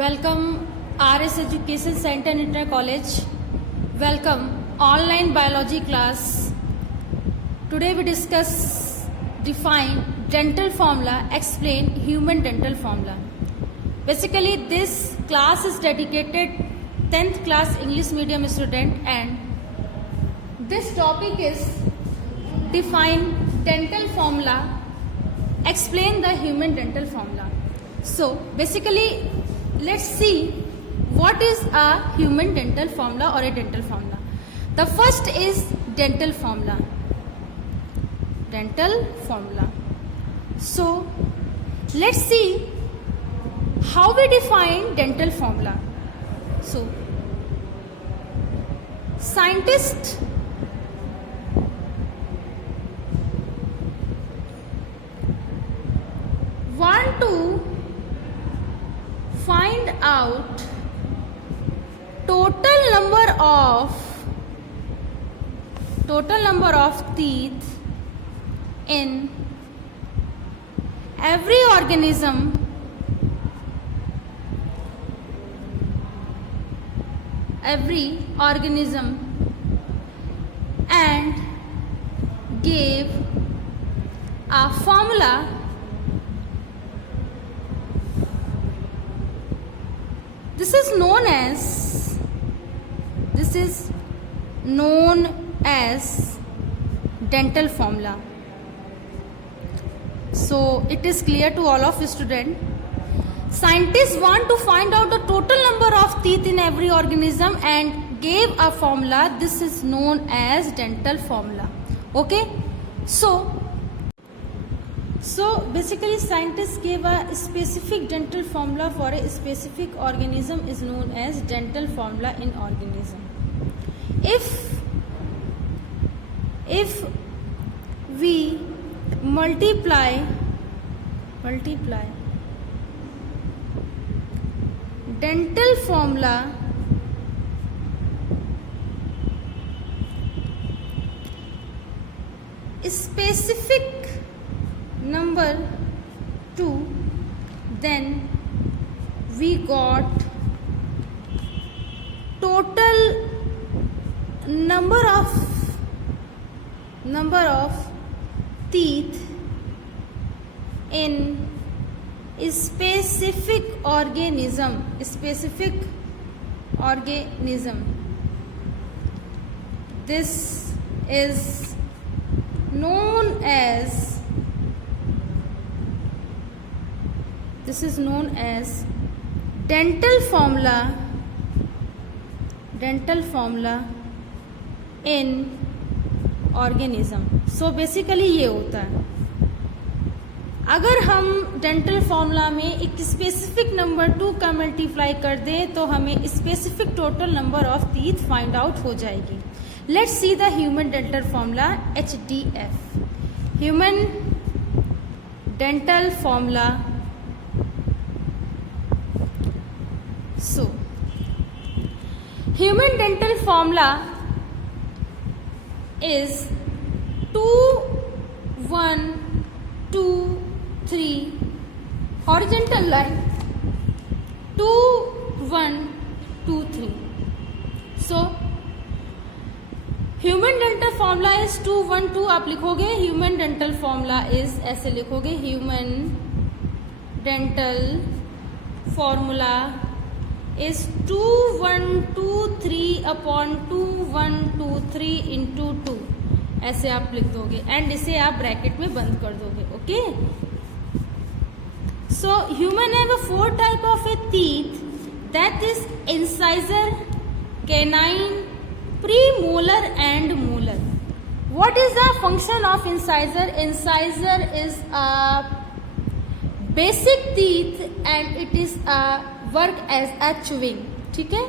Welcome RS Education Center Inter College. Welcome online biology class. Today we define dental formula, explain human dental formula. Basically this class is dedicated 10th class English medium student, and this topic is define dental formula, explain the human dental formula. So basically let's see what is a human dental formula or a dental formula. The first is dental formula. Dental formula. So let's see how we define dental formula. So scientists want to find out total number of teeth in every organism and gave a formula This is known as dental formula. So it is clear to all of you students. Scientists want to find out the total number of teeth in every organism and gave a formula. This is known as dental formula. Okay? So basically scientists gave a specific dental formula for a specific organism is known as dental formula in organism. If we multiply dental formula specific number 2, then we got total number of teeth in a specific organism. This is known as dental formula in organism. So basically ये होता है, अगर हम dental formula में एक specific number 2 का multiply कर दें तो हमें specific total number of teeth find out हो जाएगी. Let's see the human dental formula HDF. Human dental formula. So human dental formula is 2 1 2 3 horizontal line 2 1 2 3. So human dental formula is 2 1 2. आप लिखोगे human dental formula is, ऐसे लिखोगे human dental formula is 2 1 2 3 upon 2 1 2 3 into 2. ऐसे आप लिख दोगे and इसे आप ब्रैकेट में बंद कर दोगे. Okay. So human have 4 type of a teeth, that is incisor, canine, premolar and molar. What is the function of incisor? Incisor is a basic teeth and it is a work as a chewing. ठीक है.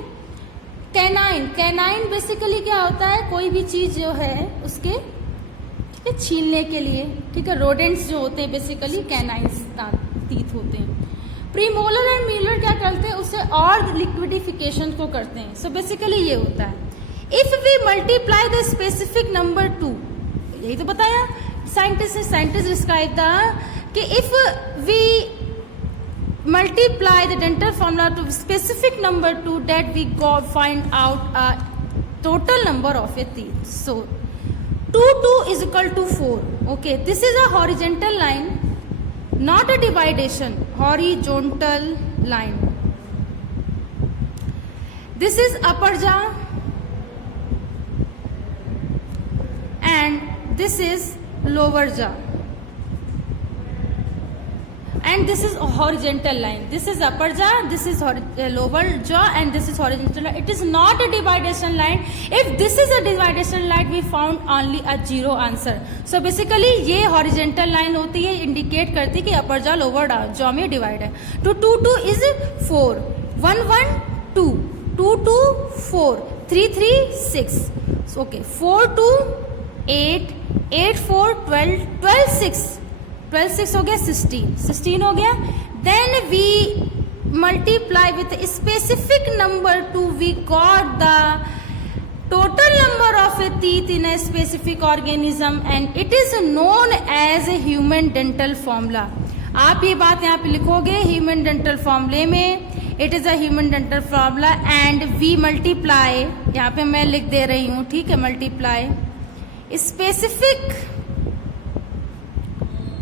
Canine basically क्या होता है? कोई भी चीज जो है उसके, ठीक है, छीलने के लिए. ठीक है. रोडेंट्स जो होते हैं बेसिकली कैनाइन्स टीथ होते हैं. प्रीमोलर एंड मोलर क्या करते हैं? उससे और लिक्विडिफिकेशन को करते हैं. सो बेसिकली ये होता है. If we multiply the specific number 2, यही तो बताया साइंटिस्ट डिस्क्राइब द कि if we multiply the dental formula to specific number 2 that we find out a total number of a teeth. So 2 is equal to 4. Okay, this is a horizontal line, not a dividation, horizontal line. This is upper jaw and this is lower jaw, and this is a horizontal line. This is upper jaw, this is lower jaw, and this is horizontal line. It is not a dividation line. If this is a dividation line, we found only a 0 answer. So basically ये horizontal line होती है, indicate करती है कि upper jaw lower jaw में divide है. तो 2 is 4, 1 1 2, 2 2 4, 3 3 6. So okay, 4 2 8, 8 4 12, 12 6, 12 6 हो गया 16, 16 हो गया. Then we multiply with a specific number 2, we got the total number of a teeth in a specific organism and it is known as a human dental formula. आप ये बात यहाँ पे लिखोगे human dental formula में, it is a human dental formula and we multiply, यहाँ पे मैं लिख दे रही हूँ, ठीक है, multiply specific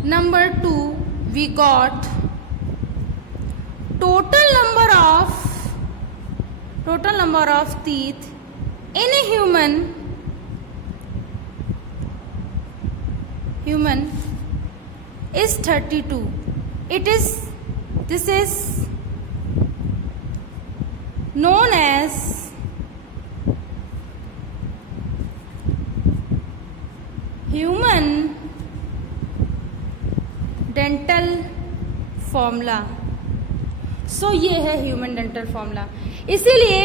number 2, we got total number of teeth in a human is 32. This is known as human dental formula. So ये है ह्यूमन डेंटल फॉर्मूला. इसीलिए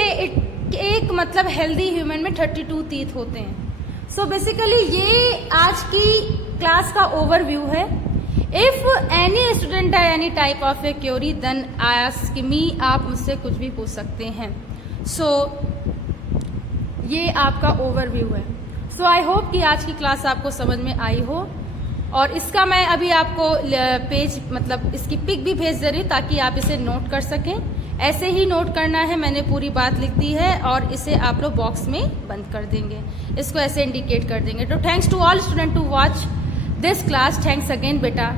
एक मतलब हेल्दी ह्यूमन में 32 टीथ होते हैं. सो बेसिकली ये आज की क्लास का ओवरव्यू है. इफ एनी स्टूडेंट है any type of a query then ask me, आप मुझसे कुछ भी पूछ सकते हैं. सो ये आपका ओवरव्यू है. सो आई होप कि आज की क्लास आपको समझ में आई हो. और इसका मैं अभी आपको पेज मतलब इसकी पिक भी भेज दे रही हूँ ताकि आप इसे नोट कर सकें. ऐसे ही नोट करना है, मैंने पूरी बात लिख दी है और इसे आप लोग बॉक्स में बंद कर देंगे, इसको ऐसे इंडिकेट कर देंगे. तो thanks to all student to watch this class. Thanks again बेटा.